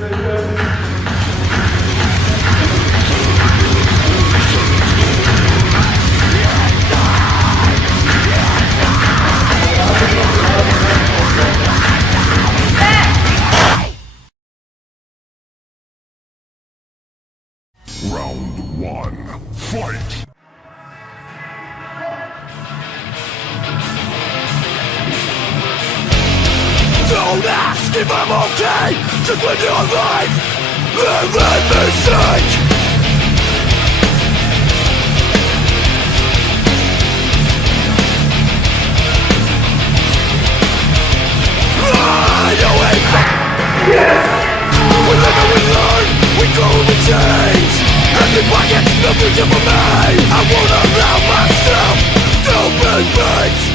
Round 1, fight! Don't ask if I'm okay, just live your life and let me sink. You ain't yes! We live and we learn, we grow and we change. Everybody gets no future for me. I won't allow myself to be beat.